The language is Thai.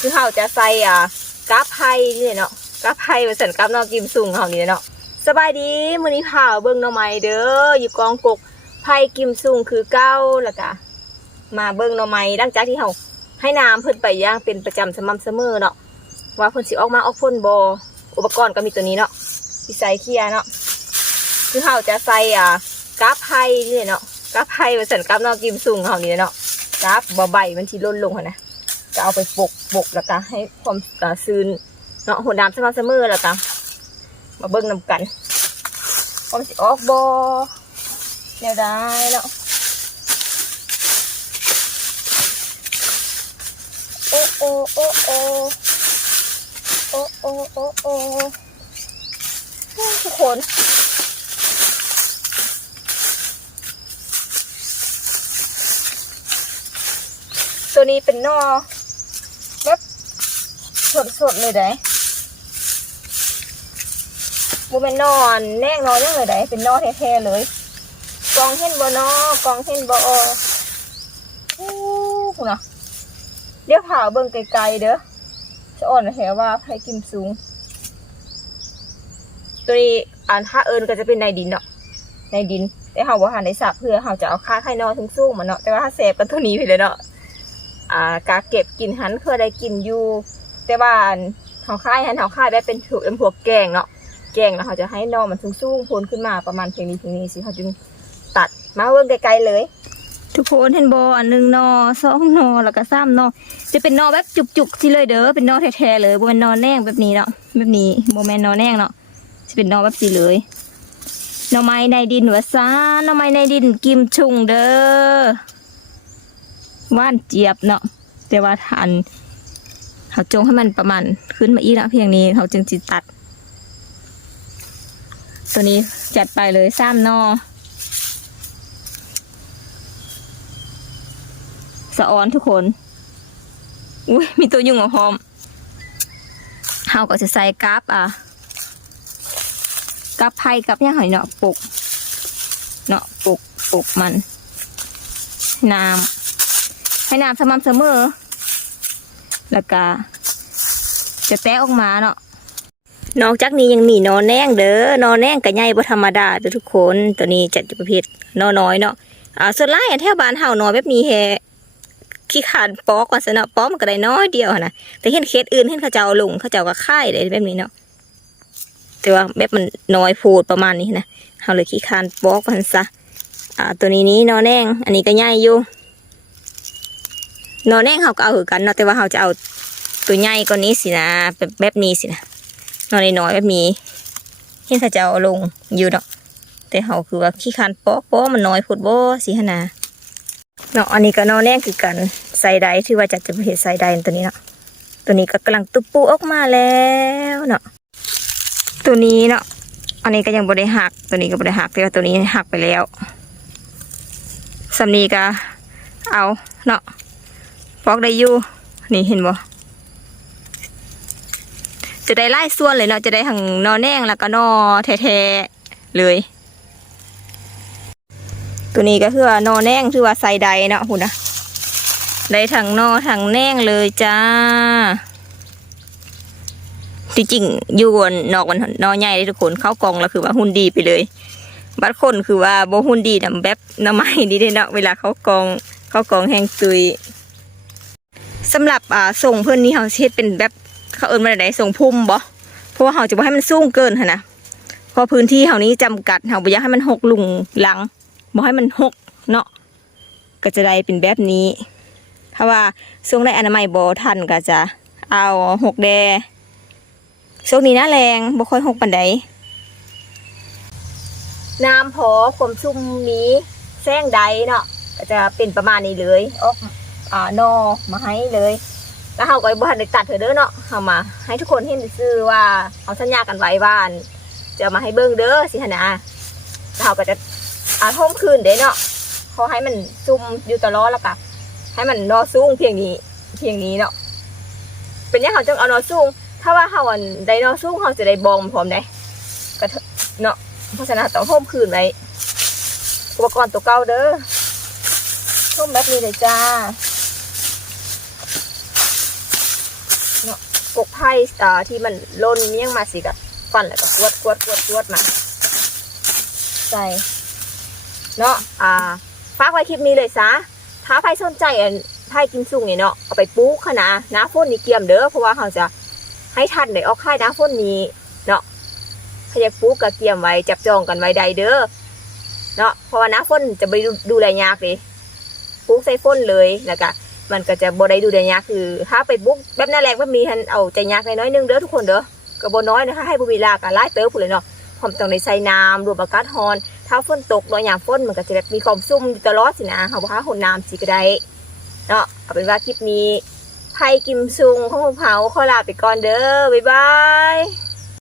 คือเขาจะใส่อ่ากราไพ่นี่เนาะกราไพ่มาสั่นกราฟนอกกิมซุงเขานี่เนาะสบายดีมื้อนี้ข่าวเบิ่งหน่อไม้เด้ออยู่กองกกไพ่กิมซุงคือเก้าแล้วก็มาเบิ่งหน่อไม้หลังจากที่เขาให้น้ำเพิ่นไปย่างเป็นประจำสม่ำเสมอเนาะว่าเพิ่นสิออกมาออกพ่นบ่อุปกรณ์ก็มีตัวนี้เนาะที่ใส่เคียเนาะคือเขาจะใส่อ่ากราไพ่นี่เนาะกราไพ่มาสั่นกราฟนอกกิมซุงเขานี่เนาะกราบ่ใบมันสิล่นลงหั่นนะ จะเอาไปปกปกแล้วก็ให้ความเอ่อซึนเนาะหัวดำสม่ำเสมอแล้วก็มาเบิ่งนำกันความสิออกบอแนวได้เนาะโอ้โอ้โอ้โอ้โอ้โอ้โอ้โอ้ทุกคนตัวนี้เป็นนอ สดๆเลยได้โมเป็นนอนแน่งนอนยังเลยได้เป็นนอแท้ๆเลย กองเห็นบ่นอกองเห็นบ่ออู้หูนะเดี๋ยวผ่าเบิ่งไกลๆเด้อจะอ่อนแหว่าไผกิมสูง ตัวนี้อ่านถ้าเอิญก็จะเป็นในดินเนาะในดินแต่เฮาบ่ทันได้สับเพื่อเฮาจะเอาค่าไข่นอสูงมาเนาะแต่ว่าถ้าแสบกันตัวนี้ไปเลยเนาะอ่ากาเก็บกินหันเคยได้กินอยู่ แต่ว่าเขาค่ายหันเขาค่ายได้เป็นถูกเป็นพวกแกงเนาะแกงแล้วเขาจะให้นอมันสูงๆพ้นขึ้นมาประมาณเพียงนี้เพียงนี้สิเขาจึงตัดมาเบิ่งไกลๆเลย ทุกคนเห็นบออันหนึ่งนอสองนอแล้วก็สามนอจะเป็นนอแบบจุกๆที่เลยเด้อเป็นนอแท้ๆเลยโบแมนนอแน่งแบบนี้เนาะแบบนี้โบแมนนอแน่งเนาะจะเป็นนอแบบสีเลยนอไม้ในดินวะซ่านอไม้ในดินกิมชุงเด้อว่านเจี๊ยบเนาะแต่ว่าทัน เขาจงให้มันประมาณขึ้นมาอีกนะเพียงนี้เขาจึงจิตัด ตัวนี้จัดไปเลยสามนอสะออนทุกคน อุ้ยมีตัวยุงกับพร้อมเขาก็จะใส่กราฟอะกราฟไผ่กับย่างหอยเนาะปลุกเนาะปลุกปลุกมัน น้ำให้น้ำสม่ำเสมอ แล้วก็จะแตะออกมาเนาะนอกจากนี้ยังมีนอแนงเด้อนอแนงกับใหญ่บ่ธรรมดาเด้อทุกคนตัวนี้จัดอยู่ประเภทนอน้อยเนาะอ่าส่วนหลายอันแถวบ้านเฮานอแบบนี้แฮขี้ขานปอกว่าซะเนะปอกมันก็ได้น้อยเดียวนะแต่เห็นเคสอื่นเห็นเขาเจ้าเอาลงเขาเจ้าก็ค่ายแบบนี้เนาะแต่ว่าแบบมันน้อยโพดประมาณนี้นะเฮาเลยขี้ขานปอกมันซะอ่าตัวนี้นี้นอแนงอันนี้ก็ใหญ่อยู่ นอนแน่งเขาก็เอาคือกันเนาะแต่ว่าเขาจะเอาตัวใหญ่กว่านี้สินะแบบแบบนี้สินะนอนน้อยแบบนี้เห็นเขาจะเอาลงอยู่เนาะแต่เขาคือว่าขี้คันโป๊ะโป๊ะมันน้อยพุดโบสิฮะนะเนาะอันนี้ก็นอนแน่งคือกันใส่ใดที่ว่าจะจะเห็นใส่ใดตัวนี้เนาะตัวนี้ก็กำลังตุบปูออกมาแล้วเนาะตัวนี้เนาะอันนี้ก็ยังบริหักตัวนี้ก็บริหักแต่ว่าตัวนี้หักไปแล้วสำนีก็เอาเนาะ ปอกได้อยู่นี่เห็นบ่จะได้ไล่ส่วนเลยเนาะจะได้ทั้งนอแนงแล้วก็นอแท้ๆเลย ตัวนี้ก็คือว่านอแนงคือว่าใส่ใดเนาะหุ่นะได้ทั้งนอทั้งแนงเลยจ้าที่จริงอยู่บนนอกมันนอใหญ่เลยทุกคนเข้ากองแล้วคือว่าหุ่นดีไปเลยบัดคนคือว่าโบหุ่นดีนะแบบน้ำไม้ดีเด้เนาะเวลาเขากองเขากองแห้งตุย สำหรับอ่าส่งเพื่อนนี่เขาเฮ็ดเป็นแบบเขาเอิ้นมาได้ส่งพุ่มบ่เพราะว่าเขาจะบ่ให้มันสูงเกินนนะเพราะพื้นที่เขานี้จำกัดเขาบ่อยากให้มันหกลุงหลังบ่ให้มันหกเนาะก็จะได้เป็นแบบนี้ถ้าว่าช่งได้อนามัยบ่ทันก็จะเอาหกแดช่วงนี้หน้าแรงบ่ค่อยหกปานใดน้ำพอความชุ่มมีแซงใดเนาะก็จะเป็นประมาณนี้เลยออก อ่านอมาให้เลย แล้วเขาก็บ่ทันได้ตัดเถอะเด้อเนาะเขามา ให้ทุกคนเห็นซื่อว่าเขาสัญญากันไว้ว่าจะมาให้เบิ่งเด้อสิหนนะแล้วเขาก็จะอาท่มคืนเด้เนาะเขาให้มันซุ่มอยู่ตลอดแล้วก็ให้มันนอสูงเพียงนี้ เพียงนี้เนาะเป็นยังเขาจึงเอานอสูงถ้าว่าเขาอันได้นอสูงเขาจะได้บอมพร้อมได้ก็เนาะเพราะฉะนั้นต้องท่มคืนไว้อุปกรณ์ตัวเก่าเด้อทุ่มแบบนี้เลยจ้า เนาะ กกไผ่อ่าที่มันล่นเมี่ยงมาสิกับฟันแล้วก็กวดกวดกวดกวดมาใส่เนาะอ่าฝากไว้คลิปนี้เลยซะถ้าใครสนใจอันไผ่กิมซุงเนี่ยเนาะเอาไปปลูกคะนะน้าฝนนี่เกี่ยมเด้อเพราะว่าเขาจะให้ทันได้ออกค่ายน้าฝนนี้เนาะถ้าอยากปลูกก็เกี่ยมไว้จับจองกันไว้ใดเด้อเนาะเพราะว่าน้าฝนจะไปดูดูแลยากเลยปลูกใส่ฝนเลยแล้วก็ มันก็จะบ่ได้ดูได้ยากคือถ้าไปบุกแบบหน้าแรงแบบมีทันเอาใจยากน้อยนึงเด้อทุกคนเด้อก็บ่น้อยนะคะให้บ่มีลาก็หลายเติบพุ่นเลยเนาะพร้อมต้องได้ใส่น้ำรวมอากาศร้อนถ้าฝนตกเนาะยามฝนมันก็จะแบบมีความซุ่มอยู่ตลอดสินะเฮาบ่หาหนน้ำสิก็ได้เนาะเอาเป็นว่าคลิปนี้ไผ่กิมซุงของพวเขาขอลาไปก่อนเด้อบ๊ายบาย